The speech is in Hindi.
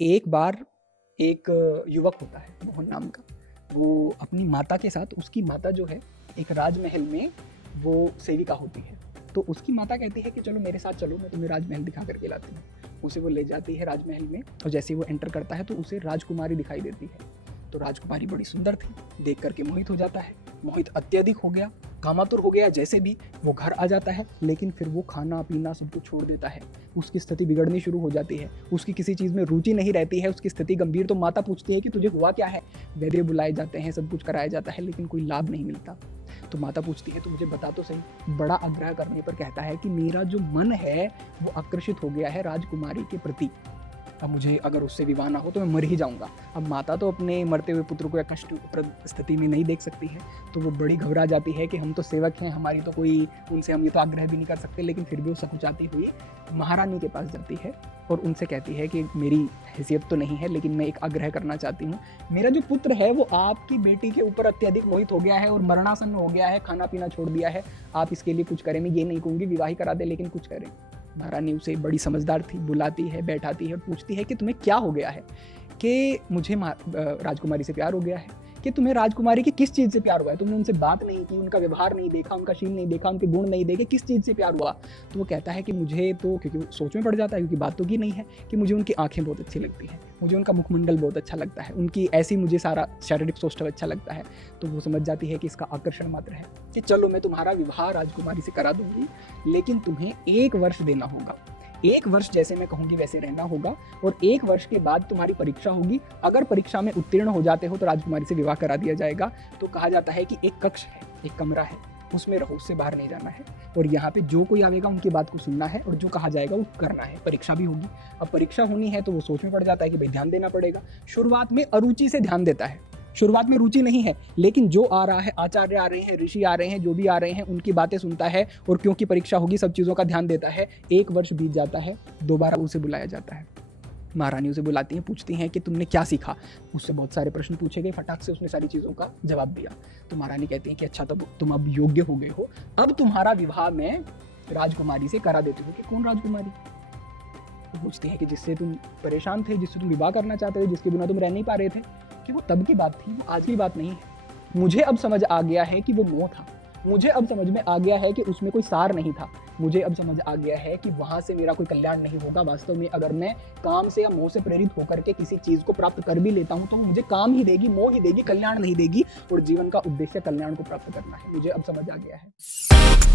एक बार एक युवक होता है मोहन नाम का। वो अपनी माता के साथ, उसकी माता जो है एक राजमहल में वो सेविका होती है। तो उसकी माता कहती है कि चलो मेरे साथ चलो, मैं तुम्हें राजमहल दिखा करके लाती हूँ। उसे वो ले जाती है राजमहल में, और जैसे ही वो एंटर करता है तो उसे राजकुमारी दिखाई देती है। तो राजकुमारी बड़ी सुंदर थी, देख करके मोहित हो जाता है। मोहित अत्यधिक हो गया, कामातुर हो गया। जैसे भी वो घर आ जाता है, लेकिन फिर वो खाना पीना सब कुछ छोड़ देता है। उसकी स्थिति बिगड़नी शुरू हो जाती है, उसकी किसी चीज़ में रुचि नहीं रहती है, उसकी स्थिति गंभीर। तो माता पूछती है कि तुझे हुआ क्या है। वैद्य बुलाए जाते हैं, सब कुछ कराया जाता है, लेकिन कोई लाभ नहीं मिलता। तो माता पूछती है तो मुझे बता तो सही। बड़ा आग्रह करने पर कहता है कि मेरा जो मन है वो आकर्षित हो गया है राजकुमारी के प्रति। अब मुझे अगर उससे विवाह ना हो तो मैं मर ही जाऊंगा। अब माता तो अपने मरते हुए पुत्र को या कष्टप्रद स्थिति में नहीं देख सकती है, तो वो बड़ी घबरा जाती है कि हम तो सेवक हैं, हमारी तो कोई, उनसे हम ये तो आग्रह भी नहीं कर सकते। लेकिन फिर भी वो सकुचाती हुई महारानी के पास जाती है और उनसे कहती है कि मेरी हैसियत तो नहीं है, लेकिन मैं एक आग्रह करना चाहती हूँ। मेरा जो पुत्र है वो आपकी बेटी के ऊपर अत्यधिक मोहित हो गया है और मरणासन्न हो गया है, खाना पीना छोड़ दिया है। आप इसके लिए कुछ करें। मैं ये नहीं कहूँगी विवाह करा दे, लेकिन कुछ करें। महारानी उसे बड़ी समझदार थी, बुलाती है, बैठाती है और पूछती है कि तुम्हें क्या हो गया है। कि मुझे राजकुमारी से प्यार हो गया है। कि तुम्हें राजकुमारी की किस चीज़ से प्यार हुआ है। तुमने उनसे बात नहीं की, उनका व्यवहार नहीं देखा, उनका शील नहीं देखा, उनके गुण नहीं देखे, किस चीज़ से प्यार हुआ। तो वो कहता है कि मुझे तो, क्योंकि वो सोच में पड़ जाता है, क्योंकि बात तो की नहीं है, कि मुझे उनकी आंखें बहुत अच्छी लगती हैं, मुझे उनका मुखमंडल बहुत अच्छा लगता है, उनकी ऐसी मुझे सारा शारीरिक सौष्ठव अच्छा लगता है। तो वो समझ जाती है कि इसका आकर्षण मात्र है, कि चलो मैं तुम्हारा विवाह राजकुमारी से करा दूंगी, लेकिन तुम्हें 1 वर्ष देना होगा। 1 वर्ष जैसे मैं कहूँगी वैसे रहना होगा, और 1 वर्ष के बाद तुम्हारी परीक्षा होगी। अगर परीक्षा में उत्तीर्ण हो जाते हो तो राजकुमारी से विवाह करा दिया जाएगा। तो कहा जाता है कि एक कक्ष है, एक कमरा है, उसमें रहो, उससे बाहर नहीं जाना है, और यहाँ पे जो कोई आवेगा उनकी बात को सुनना है, और जो कहा जाएगा वो करना है। परीक्षा भी होगी। अब परीक्षा होनी है तो वो सोच में पड़ जाता है कि भाई ध्यान देना पड़ेगा। शुरुआत में अरुचि से ध्यान देता है, शुरुआत में रुचि नहीं है, लेकिन जो आ रहा है, आचार्य आ रहे हैं, ऋषि आ रहे हैं, जो भी आ रहे हैं, उनकी बातें सुनता है, और क्योंकि परीक्षा होगी सब चीज़ों का ध्यान देता है। 1 वर्ष बीत जाता है, दोबारा उसे बुलाया जाता है। महारानी उसे बुलाती हैं, पूछती हैं कि तुमने क्या सीखा। उससे बहुत सारे प्रश्न पूछे गए, फटाक से उसने सारी चीज़ों का जवाब दिया। तो महारानी कहती हैं कि अच्छा, तब तुम अब योग्य हो गए हो, अब तुम्हारा विवाह मैं राजकुमारी से करा देती हूँ। कि कौन राजकुमारी। तो पूछती है कि जिससे तुम परेशान थे, जिससे तुम विवाह करना चाहते थे, जिसके बिना तुम रह नहीं पा रहे थे। कि वो तब की बात थी, वो आज की बात नहीं है। मुझे अब समझ आ गया है कि वो मोह था। मुझे अब समझ में आ गया है कि उसमें कोई सार नहीं था। मुझे अब समझ आ गया है कि वहाँ से मेरा कोई कल्याण नहीं होगा। वास्तव में अगर मैं काम से या मोह से प्रेरित होकर के किसी चीज़ को प्राप्त कर भी लेता हूँ तो वो मुझे काम ही देगी, मोह ही देगी, कल्याण नहीं देगी। और जीवन का उद्देश्य कल्याण को प्राप्त करना है। मुझे अब समझ आ गया है।